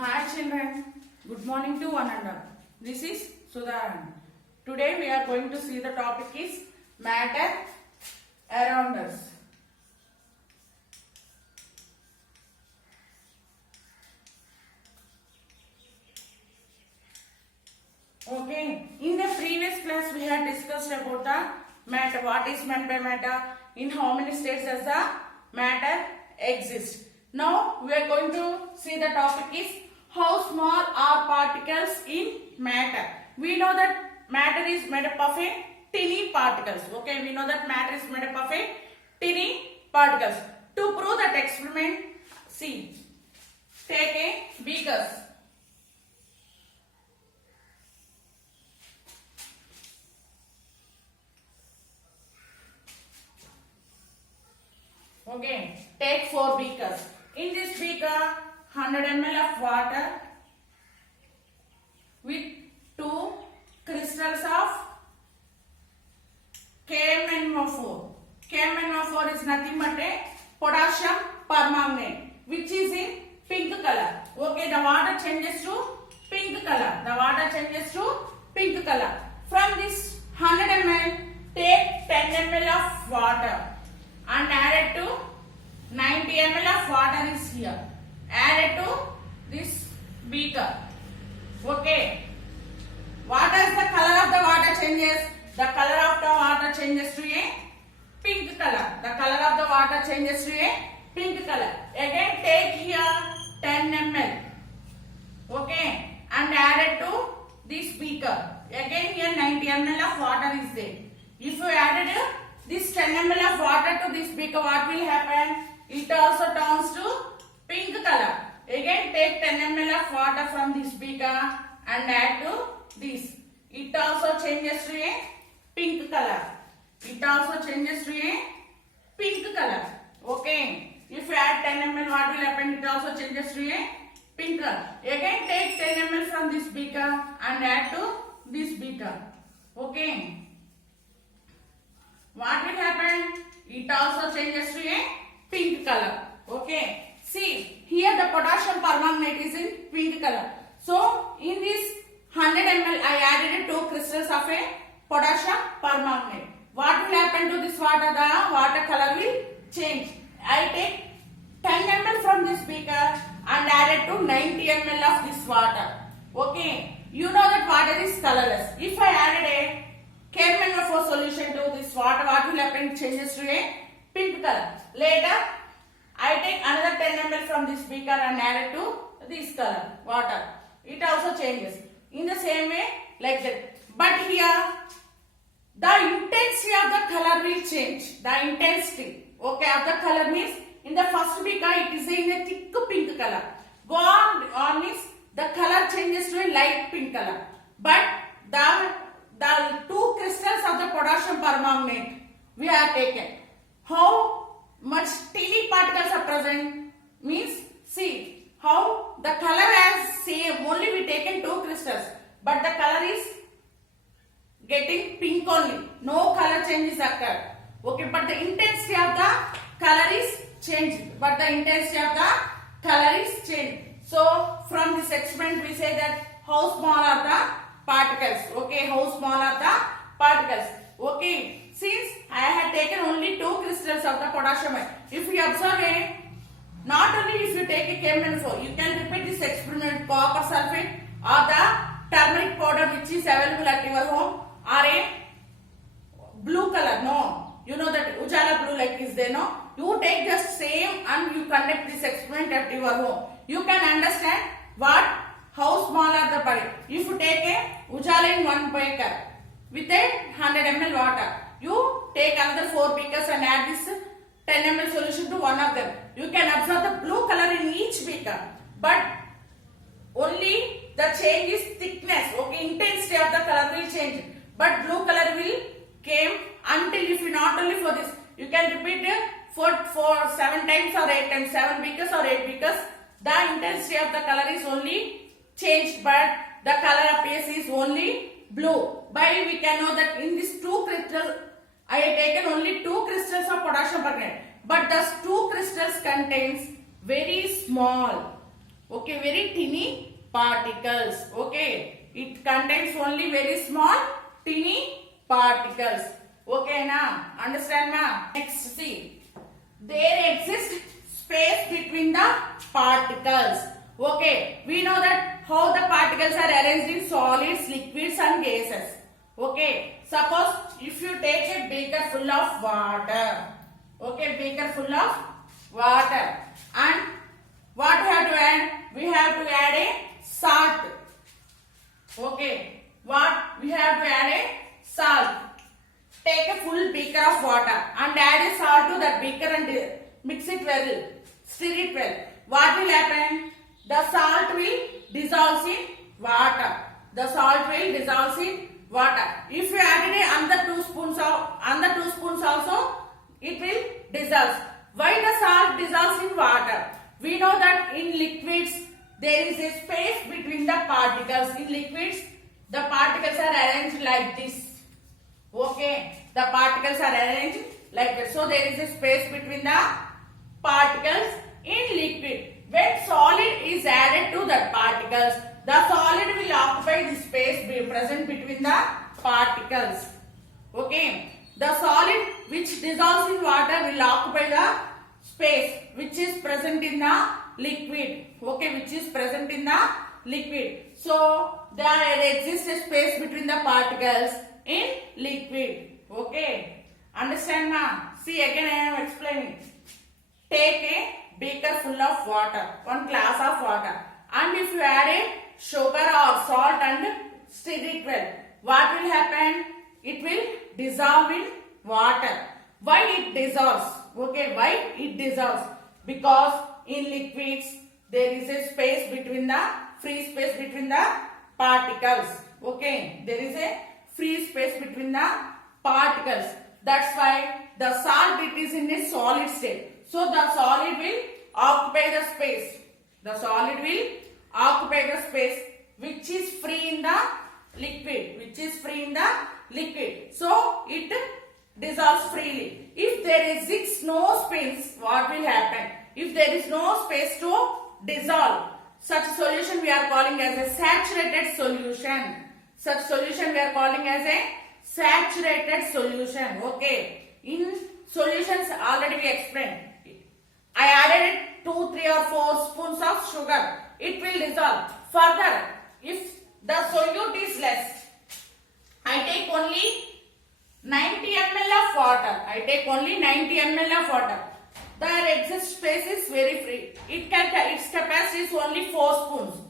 Hi children, good morning to one and all. This is Sudharan. Today we are going to see the topic is matter around us. Okay, in the previous class we had discussed about the matter. What is meant by matter? In how many states does the matter exist? Now we are going to see the topic is how small are particles in matter. We know that matter is made up of a tiny particles. Okay, we know that matter is made up of a tiny particles. To prove that experiment, see, take a beakers. Okay, take 4 beakers. In this beaker, 100 ml of water with 2 crystals of KMnO4. KMnO4 is nothing but a potassium permanganate, which is in pink color. Okay, the water changes to pink color. The water changes to pink color. From this 100 ml, take 10 ml of water and add it to 90 ml of water is here. Add it to this beaker. Okay. What is the color of the water changes? The color of the water changes to a pink color. The color of the water changes to a pink color. Again take here 10 ml. Okay. And add it to this beaker. Again here 90 ml of water is there. If you added this 10 ml of water to this beaker, what will happen? It also turns to pink color. Again take 10 ml of water from this beaker and add to this. It also changes to a pink color. It also changes to a pink color. Okay. If you add 10 ml, what will happen? It also changes to a pink color. Again take 10 ml from this beaker and add to this beaker. Okay. What will happen? It also changes to a pink color. Okay. See, here the potassium permanganate is in pink color. So, in this 100 ml, I added 2 crystals of a potassium permanganate. What will happen to this water? The water color will change. I take 10 ml from this beaker and added to 90 ml of this water. Okay. You know that water is colorless. If I added a KMnO4 solution to this water, what will happen? It changes to a pink color. Later, I take another 10 ml from this beaker and add it to this color, water. It also changes. In the same way, like that. But here, the intensity of the color will change. The intensity, okay, of the color means, in the first beaker, it is in a thick pink color. Go on means, the color changes to a light pink color. But the 2 crystals of the potassium permanganate we have taken. How much teeny particles are present means, see how the color has same, only we taken 2 crystals, but the color is getting pink only, no color changes occur. Okay, but the intensity of the color is changed. So from this experiment we say that how small are the particles. Okay, how small are the particles. Okay, since I had taken only 2 crystals of the potassium, if you observe it, not only if you take a KMnO4, you can repeat this experiment, copper sulfate or the turmeric powder which is available at your home, or a blue color, no, you know that Ujala blue like is there, no, you take just same and you conduct this experiment at your home. You can understand how small are the particles. If you take a Ujala in 1 beaker with a 100 ml water, you take another 4 beakers and add this 10 ml solution to one of them. You can observe the blue color in each beaker, but only the change is thickness. Okay, intensity of the color will change, but blue color will came until if you not only for this, you can repeat it for 7 times or 8 times, 7 beakers or 8 beakers. The intensity of the color is only changed, but the color appears is only blue. By we can know that in these 2 crystals, I have taken only 2 crystals of potassium permanganate, but those 2 crystals contains very small Okay, very teeny particles. Okay, it contains only very small teeny particles. Okay, now understand now. Next, see, there exists space between the particles. Okay, we know that how the particles are arranged in solids, liquids and gases. Okay, suppose if you take a beaker full of water. Okay, beaker full of water, and what we have to add? We have to add a salt. Okay, what we have to add a salt. Take a full beaker of water and add a salt to that beaker and mix it well, stir it well. What will happen? The salt will dissolve in water. The salt will dissolve in water. If you add another 2 spoons also, it will dissolve. Why the salt dissolves in water? We know that in liquids there is a space between the particles. In liquids, the particles are arranged like this. Okay, the particles are arranged like this. So there is a space between the particles in liquid. When solid is added to the particles, the solid will occupy the space present between the particles. Okay, the solid which dissolves in water will occupy the space which is present in the liquid. Okay, which is present in the liquid. So there exists a space between the particles in liquid. Okay, understand now? See, again I am explaining. Take a beaker full of water, 1 glass of water, and if you add a sugar or salt and stir it well, what will happen? It will dissolve in water. Why it dissolves? Okay, why it dissolves? Because in liquids there is a space between the free space between the particles. Okay, there is a free space between the particles. That's why the salt it is in a solid state. So the solid will occupy the space. The solid will occupy the space which is free in the liquid. Which is free in the liquid. So it dissolves freely. If there exists no space, what will happen? If there is no space to dissolve, such solution we are calling as a saturated solution. Such solution we are calling as a saturated solution. Okay. In solutions already we explained. I added 2, 3 or 4 spoons of sugar. It will dissolve. Further, if the solute is less, I take only 90 ml of water. I take only 90 ml of water. The exists space is very free. Its capacity is only 4 spoons.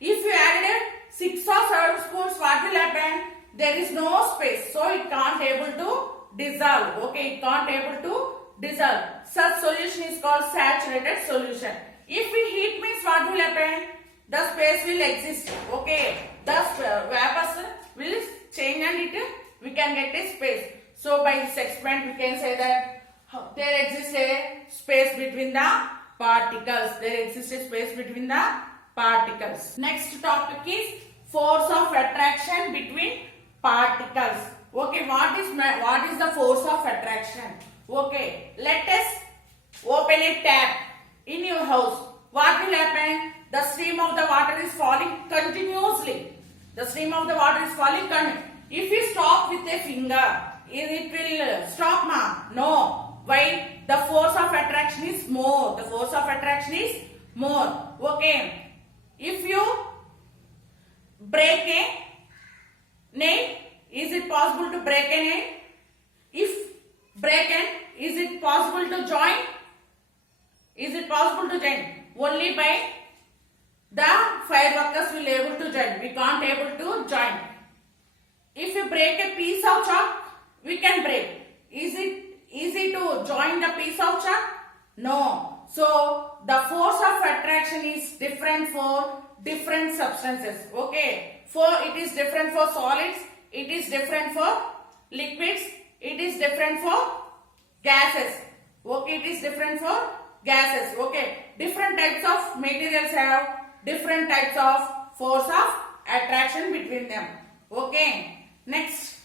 If you added 6 or 7 spoons, what will happen? There is no space, so it can't able to dissolve. Okay, it can't able to dissolve. Such solution is called saturated solution. If we heat means what will happen? The space will exist. Okay, the vapors will change and we can get a space. So by this experiment we can say that there exists a space between the particles. There exists a space between the particles. Next topic is force of attraction between particles. Okay, what is the force of attraction? Okay, let us open a tap in your house. What will happen? The stream of the water is falling continuously. The stream of the water is falling continuously. If you stop with a finger, it will stop, ma? No. Why? The force of attraction is more. The force of attraction is more. Okay. If you break a nail, is it possible to break a nail? If broken, is it possible to join? Is it possible to join? Only by the fireworkers will able to join. We can't able to join. If you break a piece of chalk, we can break. Is it easy to join the piece of chalk? No. So the force of attraction is different for different substances. Okay. It is different for solids. It is different for liquids. It is different for gases. Okay. It is different for gases. Okay. Different types of materials have different types of force of attraction between them. Okay. Next.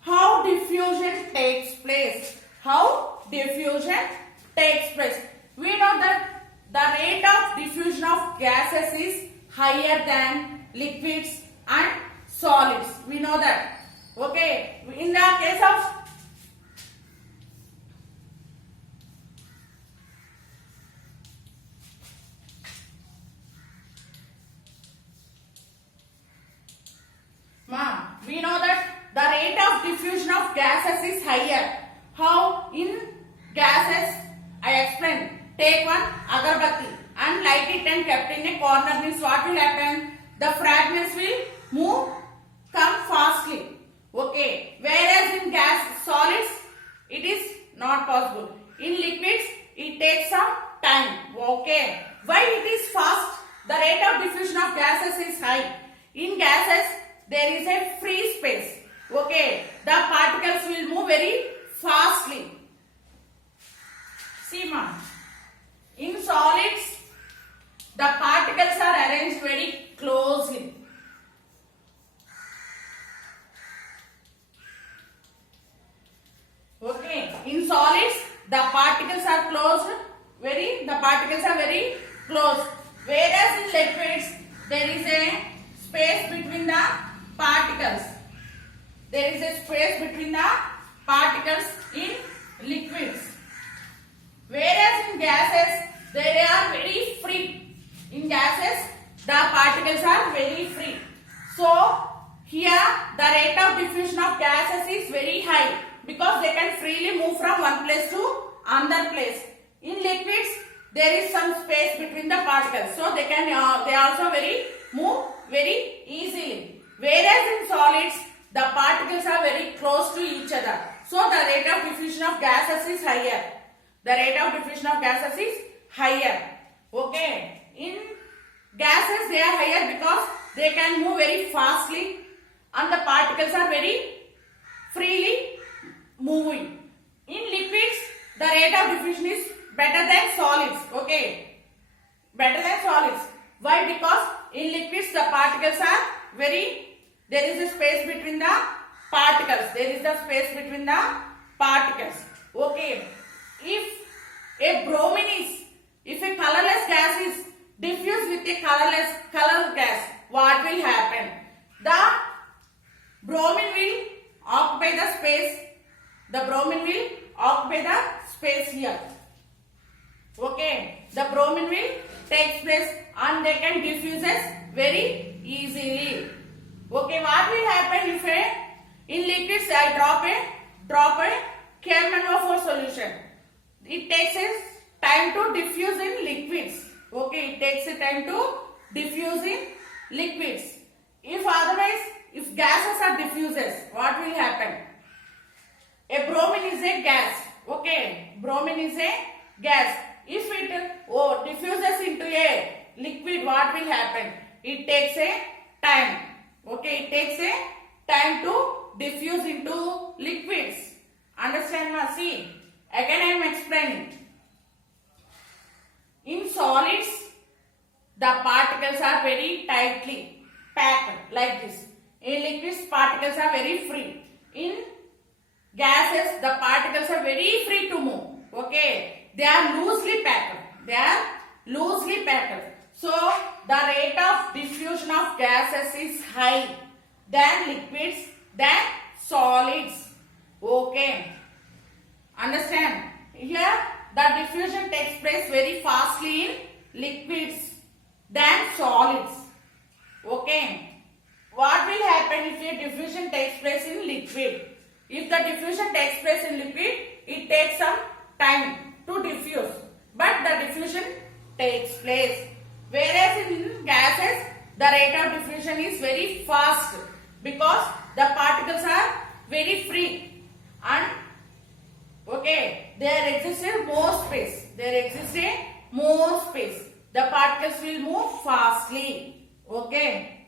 How diffusion takes place. How diffusion takes place. We know that the rate of diffusion of gases is higher than liquids and solids. We know that. Okay. In the case of we know that the rate of diffusion of gases is higher. How? In gases, I explained. Take one agarbatti and light it and kept in a corner, means what will happen? The fragments will come fastly. Okay. Whereas in gas solids, it is not possible. In liquids, it takes some time. Okay. Why it is fast? The rate of diffusion of gases is high. In gases, there is a free space. Okay. The particles will move very fastly. See ma. In solids, the particles are arranged very closely. Okay. In solids, the particles are very close. Whereas in liquids, there is a space between the particles. There is a space between the particles in liquids. Whereas in gases, they are very free. In gases, the particles are very free. So, here the rate of diffusion of gases is very high because they can freely move from one place to another place. In liquids, there is some space between the particles. So, they also move very easily. Whereas in solids, the particles are very close to each other. So, the rate of diffusion of gases is higher. The rate of diffusion of gases is higher. Okay. In gases, they are higher because they can move very fastly and the particles are very freely moving. In liquids, the rate of diffusion is better than solids. Okay. Better than solids. Why? Because in liquids, the particles are there is a space between the particles. There is a space between the particles. Okay. If a colorless gas is diffused with a color gas, what will happen? The bromine will occupy the space. The bromine will occupy the space here. Okay. The bromine will take place and they can diffuse very easily. Okay. What will happen if in liquids I drop a KMnO4 solution? It takes a time to diffuse in liquids. Okay, it takes a time to diffuse in liquids. If gases are diffuses, what will happen? A bromine is a gas. Okay, bromine is a gas. If it diffuses into a liquid, what will happen? It takes a time. Okay, it takes a time to diffuse into liquids. Understand ma? See. Again I am explaining. In solids, the particles are very tightly packed like this. In liquids, particles are very free. In gases, the particles are very free to move. Okay. They are loosely packed. So, the rate of diffusion of gases is high than liquids, than solids. Okay. Understand? Here the diffusion takes place very fastly in liquids than solids. Okay. What will happen if a diffusion takes place in liquid? If the diffusion takes place in liquid, it takes some time to diffuse. But the diffusion takes place. Whereas in gases, the rate of diffusion is very fast because the particles are very free and okay, there exists more space. The particles will move fastly. Okay.